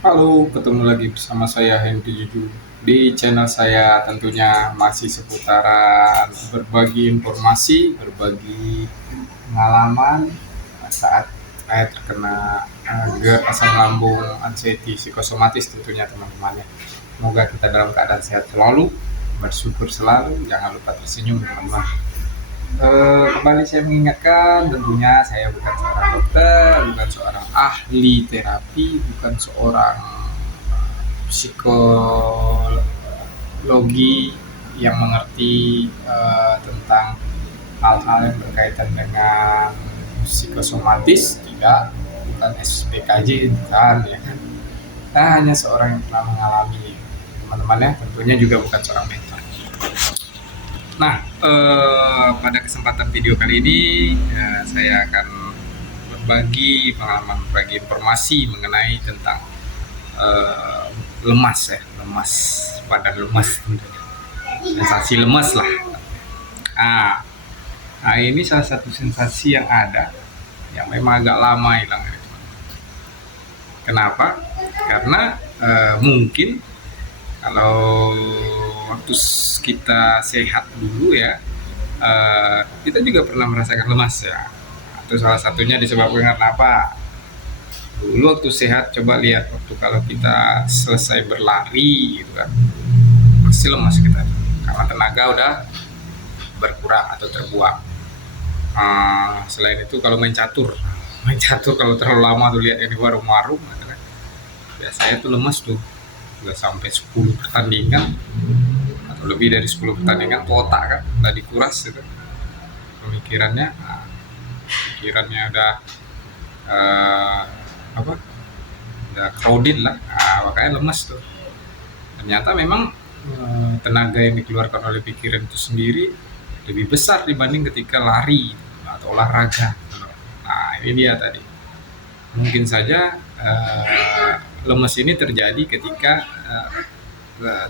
Halo, ketemu lagi bersama saya Henry Juju. Di channel saya tentunya masih seputaran berbagi informasi, berbagi pengalaman saat saya terkena GERD, asam lambung, anxiety, psikosomatis tentunya teman-teman ya. Semoga kita dalam keadaan sehat selalu, bersyukur selalu, jangan lupa tersenyum teman-teman. Kembali saya mengingatkan, tentunya saya bukan seorang dokter, bukan seorang ahli terapi, bukan seorang psikologi yang mengerti tentang hal-hal yang berkaitan dengan psikosomatis, tidak, bukan SPKJ, bukan ya kan. Saya hanya seorang yang pernah mengalami, teman-teman ya, tentunya juga bukan seorang mentor. Nah, pada kesempatan video kali ini saya akan berbagi pengalaman, berbagi informasi mengenai tentang lemas ya, lemas, badan lemas tentunya, sensasi lemas lah. Nah, ini salah satu sensasi yang ada, yang memang agak lama hilang. Kenapa? Karena mungkin kalau waktu kita sehat dulu ya, kita juga pernah merasakan lemas ya. Itu salah satunya disebabkan apa? Dulu waktu sehat, coba lihat waktu kalau kita selesai berlari gitu kan, masih lemas kita karena tenaga udah berkurang atau terbuang. Selain itu kalau main catur kalau terlalu lama tuh lihat ini warung-warung gitu kan, biasanya tuh lemas tuh udah sampai 10 pertandingan atau lebih dari 10 pertandingan tuh otak kan udah dikuras gitu, pemikirannya pikirannya udah uh, apa udah crowded lah, makanya lemas tuh. Ternyata memang tenaga yang dikeluarkan oleh pikiran itu sendiri lebih besar dibanding ketika lari atau olahraga. Nah, ini dia tadi. Mungkin saja lemas ini terjadi ketika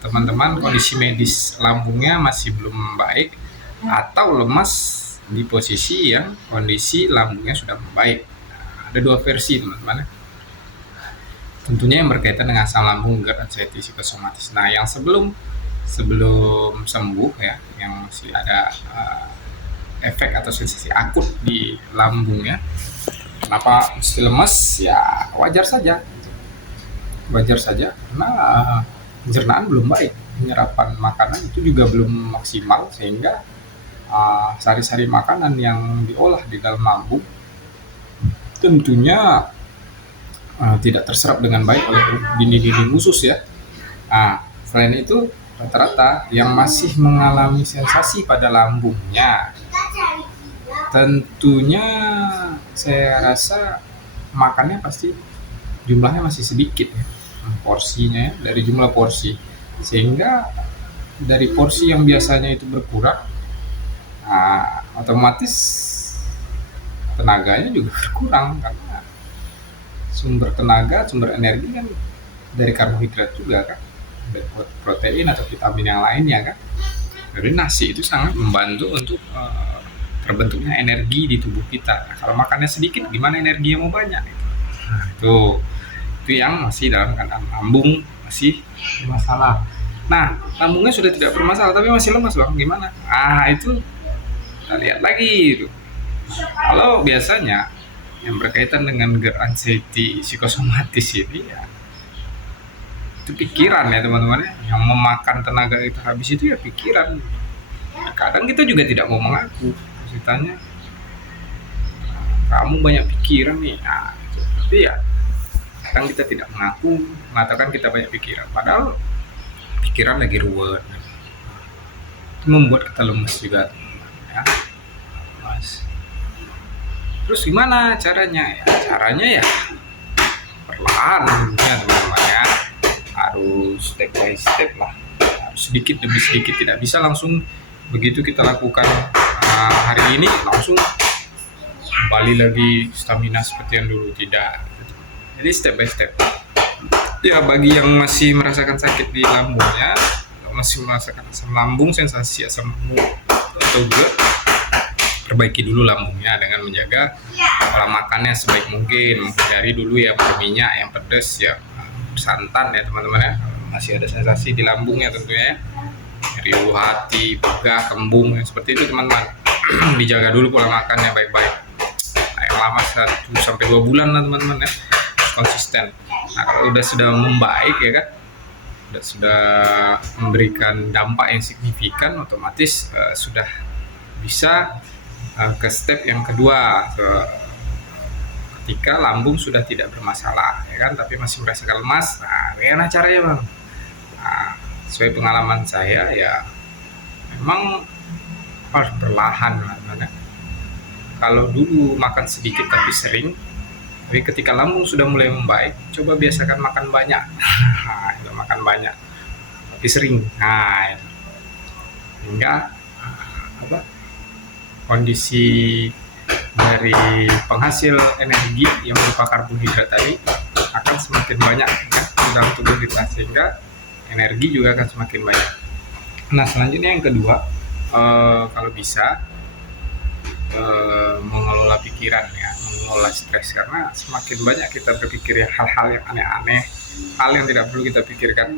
teman-teman kondisi medis lambungnya masih belum baik, atau lemas di posisi yang kondisi lambungnya sudah membaik. Nah, ada dua versi teman-teman. Tentunya yang berkaitan dengan asam lambung, GERD, anxiety, psikosomatis. Nah, yang sebelum sembuh ya, yang masih ada efek atau sensasi akut di lambungnya, kenapa mesti lemas? Ya wajar saja, karena pencernaan belum baik, penyerapan makanan itu juga belum maksimal, sehingga sari-sari makanan yang diolah di dalam lambung tentunya tidak terserap dengan baik oleh dinding-dinding usus ya. Selain itu, rata-rata yang masih mengalami sensasi pada lambungnya, tentunya saya rasa makannya pasti jumlahnya masih sedikit ya, porsinya ya, dari jumlah porsi, sehingga dari porsi yang biasanya itu berkurang, otomatis tenaganya juga berkurang, karena sumber tenaga, sumber energi kan dari karbohidrat juga kan, dari protein atau vitamin yang lainnya kan. Jadi nasi itu sangat membantu untuk terbentuknya energi di tubuh kita. Nah, kalau makannya sedikit, gimana energi yang mau banyak? Nah, itu yang masih dalam keadaan lambung masih bermasalah. Nah, lambungnya sudah tidak bermasalah tapi masih lemas bang, gimana? Itu kita lihat lagi itu. Kalau biasanya yang berkaitan dengan GERD, anxiety, psikosomatis ini ya, itu pikiran ya teman-teman ya. Yang memakan tenaga itu habis itu ya pikiran. Kadang kita juga tidak mau mengaku, ceritanya kamu banyak pikiran nih, tapi ya kadang kita tidak mengaku, mengatakan kita banyak pikiran, padahal pikiran lagi ruwet, itu membuat kita lemes juga ya. Mas, terus gimana caranya ya? Caranya ya perlahan ya teman-teman ya, harus step by step lah, harus sedikit demi sedikit, tidak bisa langsung begitu kita lakukan hari ini langsung kembali lagi stamina seperti yang dulu, tidak. Jadi step by step ya. Bagi yang masih merasakan sakit di lambungnya, masih merasakan asam lambung, sensasi asam lambung atau GERD, perbaiki dulu lambungnya dengan menjaga pola makannya sebaik mungkin, menghindari dulu yang berminyak, yang pedas, yang santan ya teman-teman ya. Masih ada sensasi di lambungnya tentunya ya, nyeri ulu hati, begah, kembung ya, seperti itu teman-teman. Dijaga dulu pola makannya baik-baik. Yang lama 1-2 bulan lah teman-teman ya, konsisten. Nah kalau sudah membaik ya kan, sudah memberikan dampak yang signifikan, otomatis sudah bisa ke step yang kedua, ketika lambung sudah tidak bermasalah ya kan, tapi masih merasakan lemas. Nah bagaimana caranya bang? Nah, sesuai pengalaman saya ya, memang harus perlahan teman-teman. Kalau dulu makan sedikit tapi sering, tapi ketika lambung sudah mulai membaik, coba biasakan makan banyak. Makan banyak tapi sering. Nah, hingga kondisi dari penghasil energi yang berupa karbohidrat tadi akan semakin banyak ya, dalam tubuh kita, sehingga energi juga akan semakin banyak. Nah selanjutnya yang kedua, kalau bisa mengelola pikiran ya, mengelola stres, karena semakin banyak kita berpikir ya hal-hal yang aneh-aneh, hal yang tidak perlu kita pikirkan,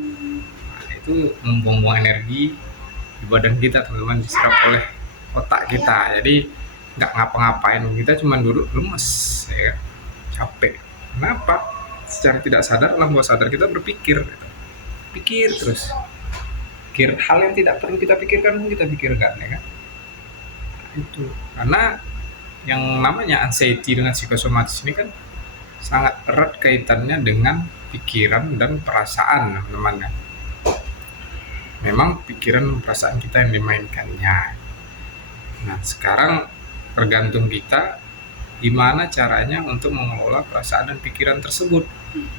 nah, itu membuang-buang energi di badan kita teman-teman, diserap oleh otak kita, jadi nggak ngapa-ngapain, kita cuma duduk lemes ya, capek. Kenapa? Secara tidak sadar, alam bawah sadar kita berpikir gitu. Pikir terus, pikir hal yang tidak perlu kita pikirkan, kita pikirkan ya kan. Itu karena yang namanya anxiety dengan psikosomatis ini kan sangat erat kaitannya dengan pikiran dan perasaan teman-teman ya. Memang pikiran dan perasaan kita yang dimainkannya. Nah sekarang tergantung kita gimana caranya untuk mengelola perasaan dan pikiran tersebut.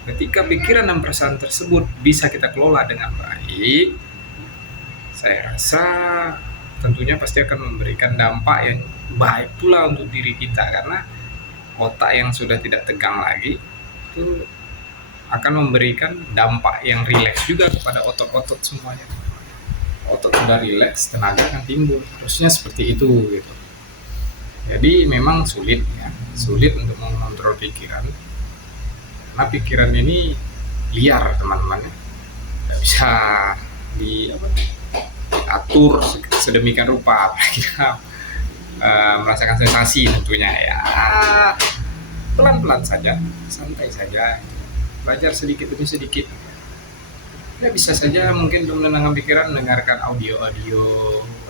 Ketika pikiran dan perasaan tersebut bisa kita kelola dengan baik, saya rasa tentunya pasti akan memberikan dampak yang baik pula untuk diri kita, karena otak yang sudah tidak tegang lagi itu akan memberikan dampak yang rileks juga kepada otot-otot semuanya. Otot sudah rileks, tenaga akan timbul. Harusnya seperti itu gitu. Jadi memang sulit ya, sulit untuk mengontrol pikiran, karena pikiran ini liar teman-teman ya, tidak bisa diatur sedemikian rupa, apalagi merasakan sensasi tentunya ya. Pelan-pelan saja, santai saja, belajar sedikit demi sedikit. Ya bisa saja mungkin untuk menenangkan pikiran, mendengarkan audio-audio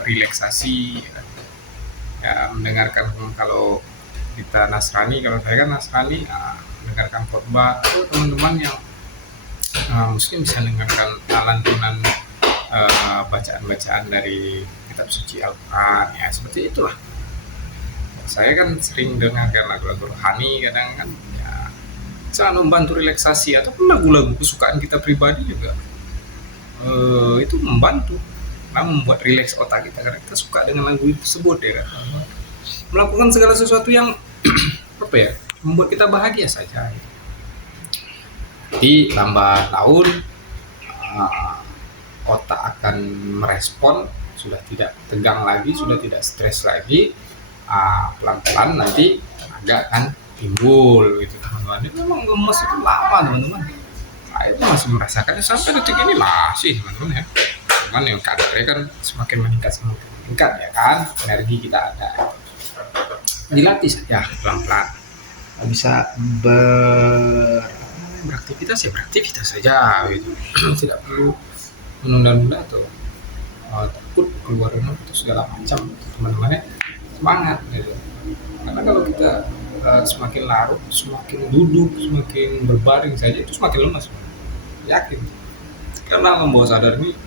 relaksasi ya, mendengarkan, kalau kita Nasrani, kalau saya kan Nasrani, mendengarkan khotbah, atau teman-teman yang Muslim bisa mendengarkan lantunan bacaan-bacaan dari kitab suci Al-Quran ya, seperti itulah. Saya kan sering dengarkan lagu-lagu rohani kadang kan ya, sangat membantu relaksasi, ataupun lagu-lagu kesukaan kita pribadi juga itu membantu, membuat rileks otak kita, karena kita suka dengan lagu tersebut ya kan. Melakukan segala sesuatu yang apa ya, membuat kita bahagia saja. Di lambat laun otak akan merespon, sudah tidak tegang lagi, sudah tidak stres lagi. Pelan-pelan nanti tenaga akan timbul gitu teman-teman. Ini memang gemes itu lama teman-teman. Saya itu masih merasakannya sampai detik ini masih teman-teman ya. Cuman yang kadarnya kan semakin meningkat ya kan, energi kita ada. Dilatih saja pelan-pelan. Bisa beraktivitas saja gitu. Tidak perlu menunda-nunda atau takut keluar rumah itu segala macam teman-teman ya. Semangat gitu. Karena kalau kita semakin larut, semakin duduk, semakin berbaring saja, itu semakin lemas, yakin. Karena alam bawah sadar ini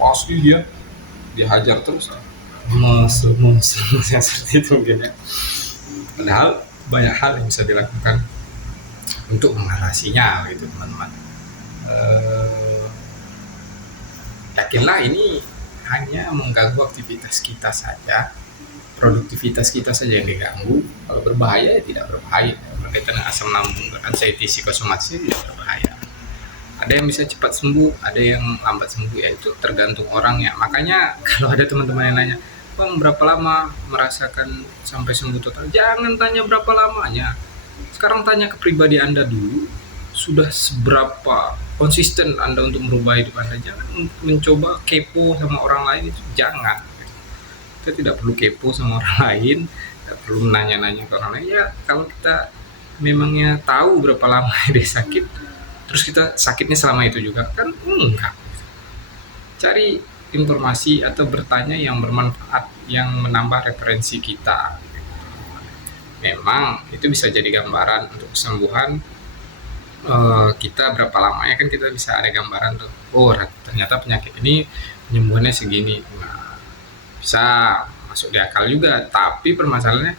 pasti dia dihajar terus, seperti itu mungkin ya. Padahal banyak hal yang bisa dilakukan untuk mengatasinya gitu teman-teman. Yakinlah ini hanya mengganggu aktivitas kita saja, produktivitas kita saja yang diganggu. Kalau berbahaya ya tidak berbahaya. Berkaitan dengan asam lambung, anxiety, psikosomatis tidak berbahaya. Ada yang bisa cepat sembuh, ada yang lambat sembuh, ya itu tergantung orangnya. Makanya kalau ada teman-teman yang nanya, Bang berapa lama merasakan sampai sembuh total? Jangan tanya berapa lamanya. Sekarang tanya ke pribadi Anda dulu, sudah seberapa konsisten Anda untuk merubah hidup Anda. Jangan mencoba kepo sama orang lain, itu jangan. Kita tidak perlu kepo sama orang lain, tidak perlu menanya-nanya ke orang lain. Ya kalau kita memangnya tahu berapa lama dia sakit, terus kita sakitnya selama itu juga, kan enggak. Cari informasi atau bertanya yang bermanfaat, yang menambah referensi kita. Memang itu bisa jadi gambaran untuk kesembuhan kita berapa lamanya, kan kita bisa ada gambaran tuh. Oh ternyata penyakit ini penyembuhannya segini. Nah, bisa masuk di akal juga, tapi permasalahannya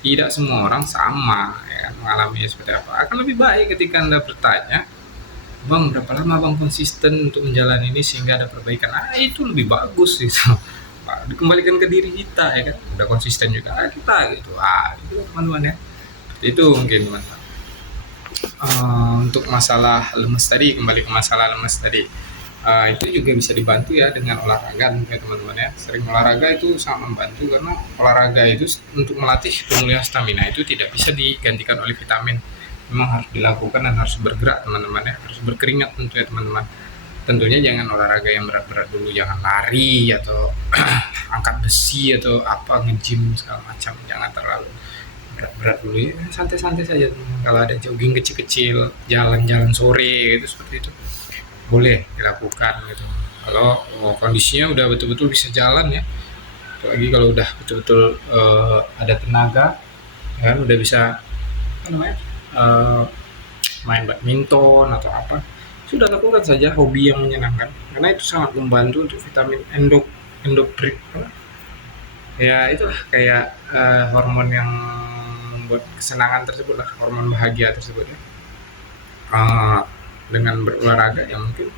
tidak semua orang sama ya, mengalami seperti apa. Akan lebih baik ketika Anda bertanya, Bang berapa lama Bang konsisten untuk menjalani ini sehingga ada perbaikan, itu lebih bagus gitu. Dikembalikan ke diri kita ya kan, udah konsisten juga kita gitu. Itu teman-teman ya, itu mungkin teman-teman. Untuk masalah lemes tadi, kembali ke masalah lemes tadi, itu juga bisa dibantu ya dengan olahraga ya teman-teman ya. Sering olahraga itu sangat membantu, karena olahraga itu untuk melatih pemulihan stamina itu tidak bisa digantikan oleh vitamin. Memang harus dilakukan dan harus bergerak teman-teman ya, harus berkeringat tentu ya teman-teman. Tentunya jangan olahraga yang berat-berat dulu, jangan lari atau angkat besi atau apa, nge-gym segala macam, jangan terlalu berat-berat dulu ya, santai-santai saja teman-teman. Kalau ada jogging kecil-kecil, jalan-jalan sore gitu, seperti itu boleh dilakukan gitu. Kalau kondisinya udah betul-betul bisa jalan ya, apalagi kalau udah betul-betul ada tenaga ya, kan udah bisa apa namanya main badminton atau apa, sudah lakukan saja hobi yang menyenangkan, karena itu sangat membantu untuk vitamin endokrin ya, itulah kayak hormon yang membuat kesenangan tersebut lah, hormon bahagia tersebut ya. Dengan berolahraga ya mungkin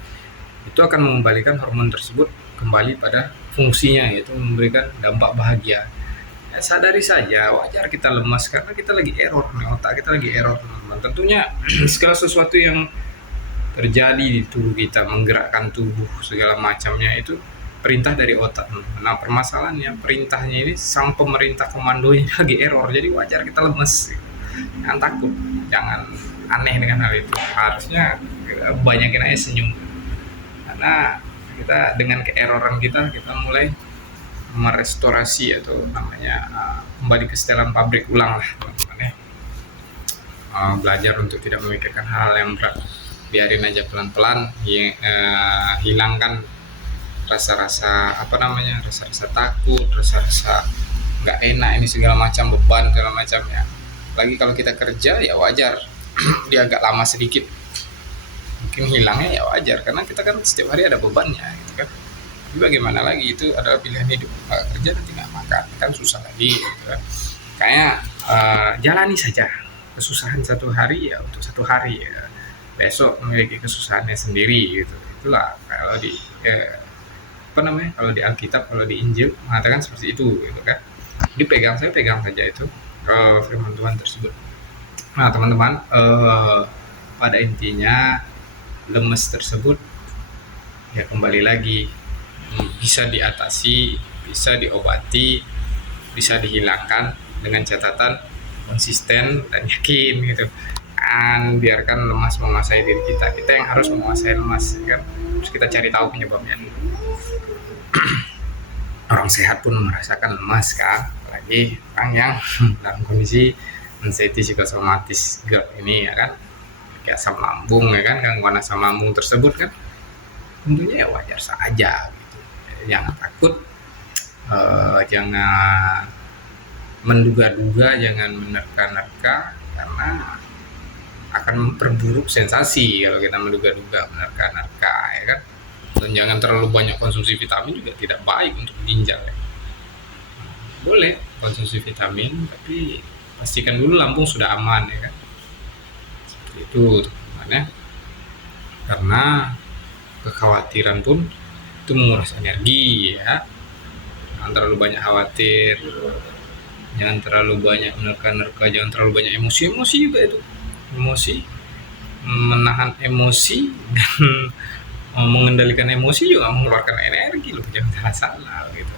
itu akan mengembalikan hormon tersebut kembali pada fungsinya, yaitu memberikan dampak bahagia. Ya, sadari saja wajar kita lemas karena kita lagi error nih, otak kita lagi error teman-teman. Tentunya segala sesuatu yang terjadi di tubuh kita, menggerakkan tubuh segala macamnya, itu perintah dari otak. Nah permasalahannya, perintahnya ini sang pemerintah komandonya lagi error, jadi wajar kita lemes. Jangan takut, jangan aneh dengan hal itu. Harusnya banyakin aja senyum, karena kita dengan keeroran kita mulai merestorasi atau namanya kembali ke setelan pabrik ulang lah teman-teman ya. Belajar untuk tidak memikirkan hal yang berat, biarin aja pelan-pelan hilangkan rasa-rasa apa namanya, rasa-rasa takut, rasa-rasa nggak enak ini segala macam, beban segala macam ya. Lagi kalau kita kerja ya wajar dia agak lama sedikit mungkin hilangnya, ya wajar karena kita kan setiap hari ada bebannya gitu kan. Tapi bagaimana lagi, itu adalah pilihan hidup. Kerja nanti nggak makan kan susah lagi gitu kan. Kayak jalani saja kesusahan satu hari ya untuk satu hari ya, besok memiliki kesusahannya sendiri gitu. Itulah kalau di apa namanya, kalau di Alkitab, kalau di Injil mengatakan seperti itu gitu kan. Jadi saya pegang saja itu firman Tuhan tersebut. Nah teman-teman, pada intinya lemes tersebut ya kembali lagi bisa diatasi, bisa diobati, bisa dihilangkan dengan catatan konsisten dan yakin gitu kan. Biarkan lemas menguasai diri kita, kita yang harus menguasai lemas kan. Terus kita cari tahu penyebabnya. Orang sehat pun merasakan lemas kan, apalagi orang yang dalam kondisi anxiety psikosomatis GERD ini ya kan, kayak asam lambung ya kan, gangguan asam lambung tersebut kan, tentunya ya wajar saja gitu. Jangan takut, jangan menduga-duga, jangan menerka-nerka, karena akan memperburuk sensasi kalau kita menduga-duga, menerka-nerka ya kan. Dan jangan terlalu banyak konsumsi vitamin, juga tidak baik untuk ginjal ya. Boleh konsumsi vitamin, tapi pastikan dulu lambung sudah aman ya kan. Seperti itu teman-teman ya. Karena kekhawatiran pun itu menguras energi ya. Jangan terlalu banyak khawatir, jangan terlalu banyak menerka-nerka, jangan terlalu banyak emosi juga itu. Emosi, menahan emosi dan mengendalikan emosi juga mengeluarkan energi loh, jangan salah gitu.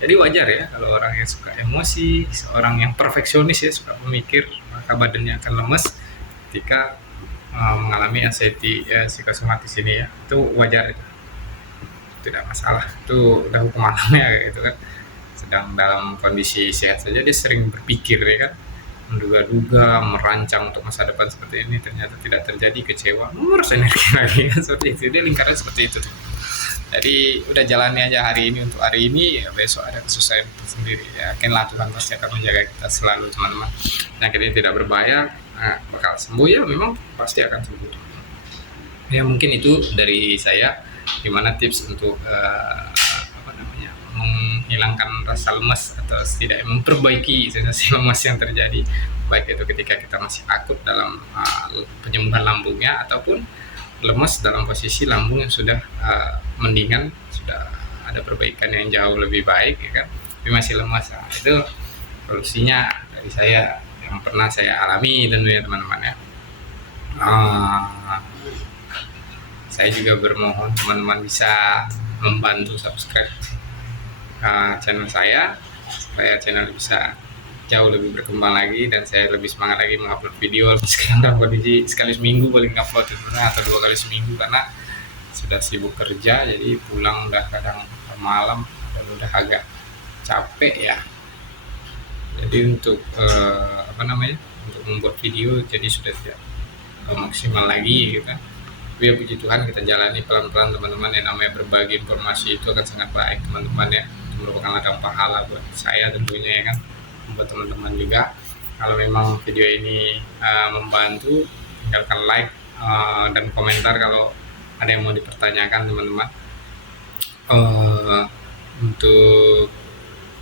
Jadi wajar ya kalau orang yang suka emosi, seorang yang perfeksionis ya, suka memikir, maka badannya akan lemes ketika mengalami anxiety psikosomatis ini ya, itu wajar, itu tidak masalah, itu udah hukum alamnya gitu kan. Sedang dalam kondisi sehat saja dia sering berpikir ya kan, menduga-duga, merancang untuk masa depan seperti ini, ternyata tidak terjadi, kecewa, ngurus energi lagi kan, seperti itu dia lingkaran seperti itu. Jadi udah jalani aja hari ini untuk hari ini, ya besok ada kesusahan sendiri. Yakinlah Tuhan pasti akan menjaga kita selalu teman-teman. Penyakit ini tidak berbahaya, bakal sembuh ya, memang pasti akan sembuh. Ya mungkin itu dari saya, gimana tips untuk menghilangkan rasa lemas atau setidaknya memperbaiki sensasi lemas yang terjadi, baik itu ketika kita masih akut dalam penyembuhan lambungnya, ataupun lemas dalam posisi lambung yang sudah mendingan, sudah ada perbaikan yang jauh lebih baik ya kan, tapi masih lemas. Nah, itu solusinya dari saya yang pernah saya alami tentunya teman-teman ya. Saya juga bermohon teman-teman bisa membantu subscribe channel saya supaya channel bisa jauh lebih berkembang lagi dan saya lebih semangat lagi mengupload video. Sekarang dalam kondisi sekali seminggu paling upload atau 2 kali seminggu, karena sudah sibuk kerja, jadi pulang udah kadang malam dan udah agak capek ya. Jadi untuk untuk membuat video jadi sudah tidak maksimal lagi gitu kan. Tapi ya puji Tuhan kita jalani pelan-pelan teman-teman, yang namanya berbagi informasi itu akan sangat baik teman-teman ya. Itu merupakan ladang pahala buat saya tentunya ya kan, buat teman-teman juga. Kalau memang video ini membantu, tinggalkan like dan komentar kalau ada yang mau dipertanyakan teman-teman. Untuk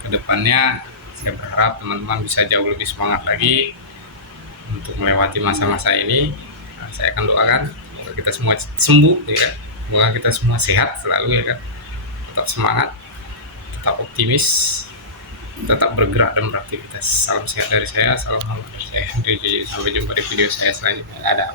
kedepannya saya berharap teman-teman bisa jauh lebih semangat lagi untuk melewati masa-masa ini. Saya akan doakan semoga kita semua sembuh ya kan, semoga kita semua sehat selalu ya kan, tetap semangat, tetap optimis, tetap bergerak dan beraktivitas. Salam sehat dari saya, salam hangat dari saya. Sampai jumpa di video saya selanjutnya. Ada.